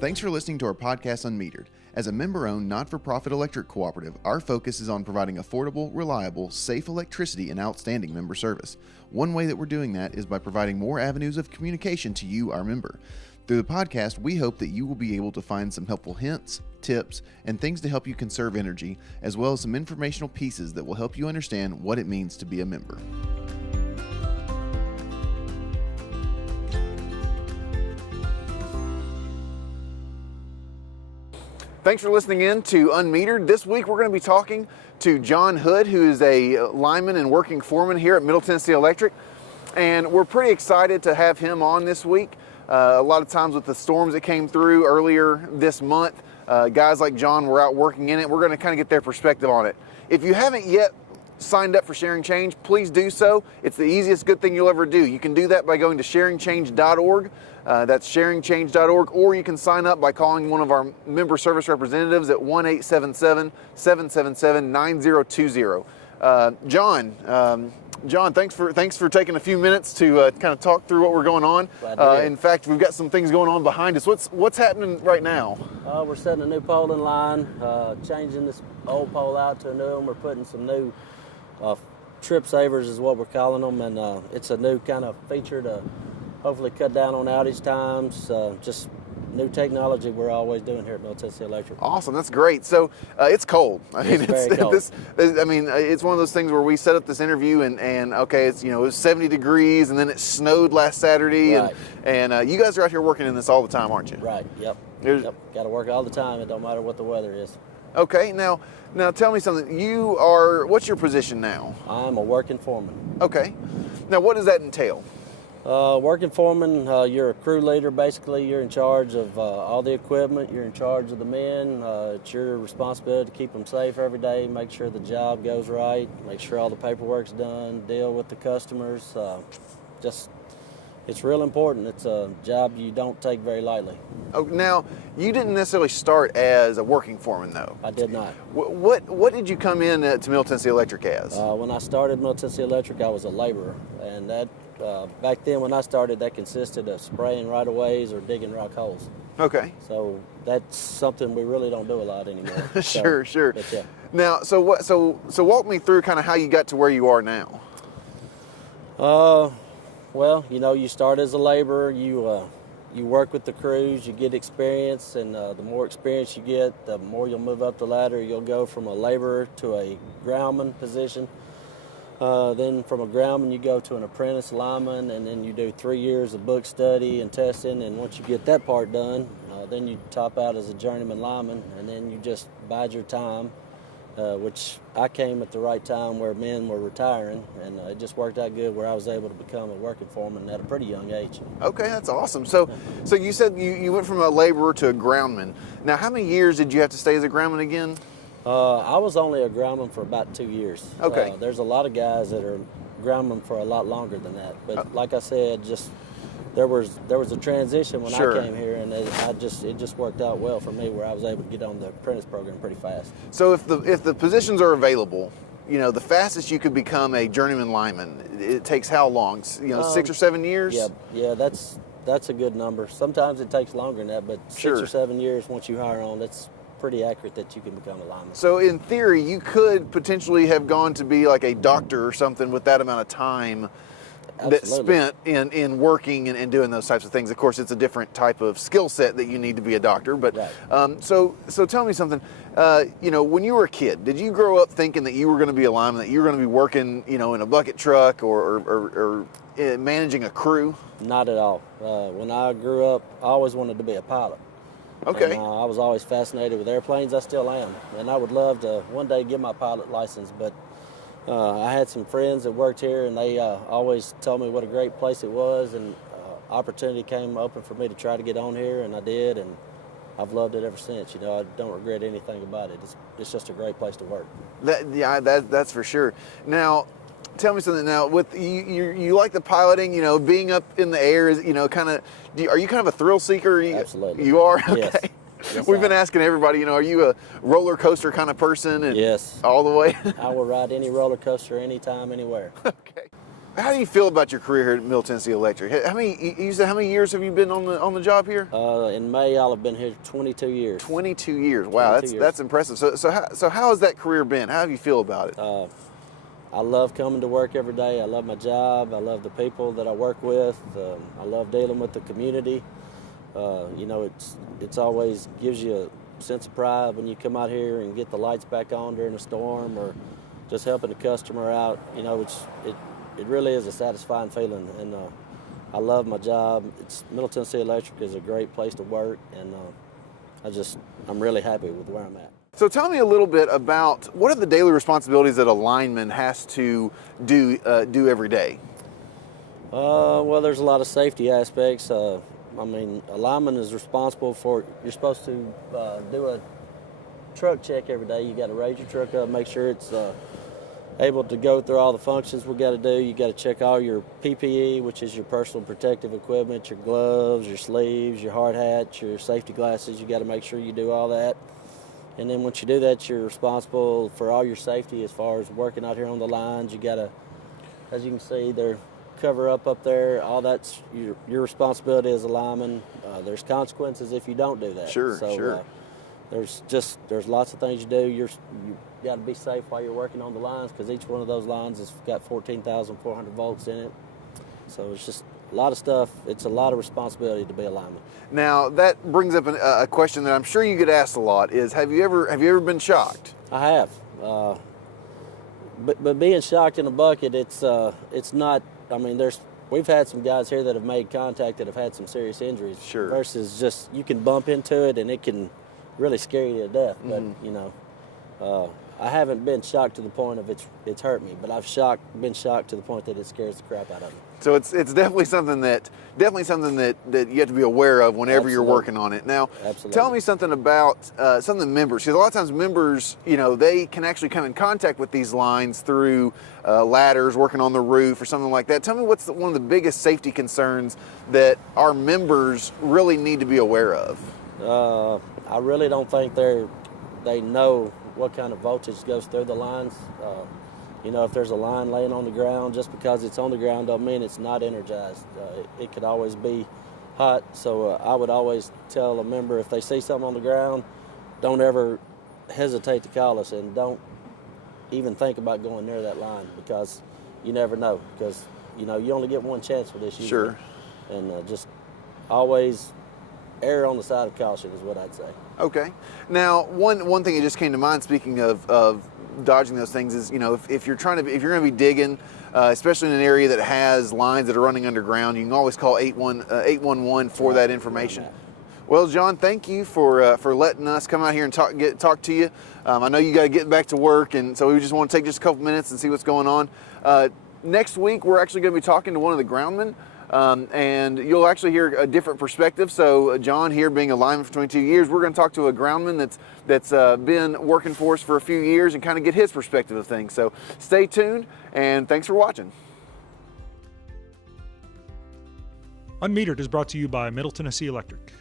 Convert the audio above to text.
Thanks for listening to our podcast, unMetered. As a member-owned, not-for-profit electric cooperative, our focus is on providing affordable, reliable, safe electricity and outstanding member service. One way that we're doing that is by providing more avenues of communication to you, our member. Through the podcast, we hope that you will be able to find some helpful hints, tips, and things to help you conserve energy, as well as some informational pieces that will help you understand what it means to be a member. Thanks for listening in to unMetered. This week we're going to be talking to Jon Hood, who is a lineman and working foreman here at Middle Tennessee Electric. And we're pretty excited to have him on this week. A lot of times with the storms that came through earlier this month, guys like Jon were out working in it. We're going to kind of get their perspective on it. If you haven't yet signed up for Sharing Change, please do so. It's the easiest good thing you'll ever do. You can do that by going to sharingchange.org. That's sharingchange.org, or you can sign up by calling one of our member service representatives at 1-877-777-9020. Jon, thanks for taking a few minutes to kind of talk through what we're going on. In fact, we've got some things going on behind us. What's happening right now? We're setting a new pole in line, changing this old pole out to a new one. We're putting some new trip savers is what we're calling them, and it's a new kind of feature to hopefully cut down on outage times. Just new technology we're always doing here at Middle Tennessee Electric. Awesome, that's great. So it's cold. It's very cold. It's one of those things where we set up this interview and okay, it's it was 70 degrees and then it snowed last Saturday, right. and you guys are out here working in this all the time, aren't you? Right. Yep. Got to work all the time. It don't matter what the weather is. Okay. Now tell me something. What's your position now? I'm a working foreman. Okay. Now what does that entail? Working foreman, you're a crew leader. Basically, you're in charge of all the equipment. You're in charge of the men. It's your responsibility to keep them safe every day, make sure the job goes right, make sure all the paperwork's done, deal with the customers. It's real important. It's a job you don't take very lightly. Oh, now, you didn't necessarily start as a working foreman, though. I did not. What did you come in to Middle Tennessee Electric as? When I started Middle Tennessee Electric, I was a laborer, and that back then when I started, that consisted of spraying right-of-ways or digging rock holes. Okay. So that's something we really don't do a lot anymore. Sure. But yeah. Now, so walk me through kind of how you got to where you are now. Well, you start as a laborer, you work with the crews, you get experience, and the more experience you get, the more you'll move up the ladder. You'll go from a laborer to a groundman position. Then from a groundman, you go to an apprentice lineman, and then you do 3 years of book study and testing, and once you get that part done, then you top out as a journeyman lineman, and then you just bide your time, which I came at the right time where men were retiring, and it just worked out good where I was able to become a working foreman at a pretty young age. Okay, that's awesome. So you said you went from a laborer to a groundman. Now, how many years did you have to stay as a groundman again? I was only a groundman for about 2 years. Okay. There's a lot of guys that are groundmen for a lot longer than that. But like I said, there was a transition when I came here, and it just worked out well for me where I was able to get on the apprentice program pretty fast. So if the positions are available, the fastest you could become a journeyman lineman, it takes how long? 6 or 7 years? Yeah, that's a good number. Sometimes it takes longer than that, but 6 or 7 years once you hire on, that's pretty accurate that you can become a lineman. So in theory, you could potentially have gone to be like a doctor or something with that amount of time. Absolutely. That spent in working and doing those types of things. Of course, it's a different type of skill set that you need to be a doctor. But right. So tell me something. When you were a kid, did you grow up thinking that you were going to be a lineman, that you were going to be working, in a bucket truck or managing a crew? Not at all. When I grew up, I always wanted to be a pilot. Okay. And, I was always fascinated with airplanes. I still am, and I would love to one day get my pilot license. But I had some friends that worked here, and they always told me what a great place it was, and opportunity came open for me to try to get on here, and I did, and I've loved it ever since. I don't regret anything about it. It's just a great place to work. That's for sure. Now, tell me something. Now, with you like the piloting, being up in the air is, kind of. Are you kind of a thrill seeker? Absolutely. You are. Okay. Yes. Yes, We've been asking everybody, are you a roller coaster kind of person? And yes. All the way? I will ride any roller coaster anytime, anywhere. Okay. How do you feel about your career here at Middle Tennessee Electric? How many years have you been on the job here? In May, I'll have been here 22 years. 22 years. Wow, 22 years. That's impressive. So how has that career been? How do you feel about it? I love coming to work every day. I love my job. I love the people that I work with. I love dealing with the community. You know, it's always gives you a sense of pride when you come out here and get the lights back on during a storm, or just helping a customer out. You know, it really is a satisfying feeling, and I love my job. Middle Tennessee Electric is a great place to work, and I'm really happy with where I'm at. So tell me a little bit about what are the daily responsibilities that a lineman has to do every day? Well, there's a lot of safety aspects. I mean, a lineman is responsible for, you're supposed to do a truck check every day. You got to raise your truck up, make sure it's able to go through all the functions we got to do. You got to check all your PPE, which is your personal protective equipment, your gloves, your sleeves, your hard hat, your safety glasses. You got to make sure you do all that. And then once you do that, you're responsible for all your safety as far as working out here on the lines. You got to, as you can see, they're cover up there. All that's your responsibility as a lineman. There's consequences if you don't do that. Sure, so, sure. There's lots of things you do. You got to be safe while you're working on the lines, because each one of those lines has got 14,400 volts in it. So it's just a lot of stuff. It's a lot of responsibility to be a lineman. Now that brings up a question that I'm sure you get asked a lot: is have you ever been shocked? I have, but being shocked in a bucket, it's not. I mean, we've had some guys here that have made contact that have had some serious injuries. Sure. Versus just you can bump into it and it can really scare you to death. But you know, I haven't been shocked to the point of it's hurt me, but I've been shocked to the point that it scares the crap out of me. So it's definitely something that you have to be aware of whenever Absolutely. you're working on it. Now, Absolutely. Tell me something about some of the members, because a lot of times members, you know, they can actually come in contact with these lines through ladders, working on the roof or something like that. Tell me what's one of the biggest safety concerns that our members really need to be aware of. I really don't think they know what kind of voltage goes through the lines. You know, if there's a line laying on the ground, just because it's on the ground don't mean it's not energized. It could always be hot. So I would always tell a member, if they see something on the ground, don't ever hesitate to call us, and don't even think about going near that line, because you never know. Because, you know, you only get one chance with this usually. Sure. And just always err on the side of caution is what I'd say. Okay. Now, one thing that just came to mind, speaking of dodging those things, is, you know, if you're going to be digging, especially in an area that has lines that are running underground, you can always call 811 for that information. Well, John, thank you for letting us come out here and talk to you. I know you got to get back to work, and so we just want to take just a couple minutes and see what's going on. Next week, we're actually going to be talking to one of the groundmen. And you'll actually hear a different perspective. So John here, being a lineman for 22 years, we're going to talk to a groundman that's been working for us for a few years and kind of get his perspective of things. So stay tuned, and thanks for watching. unMetered is brought to you by Middle Tennessee Electric.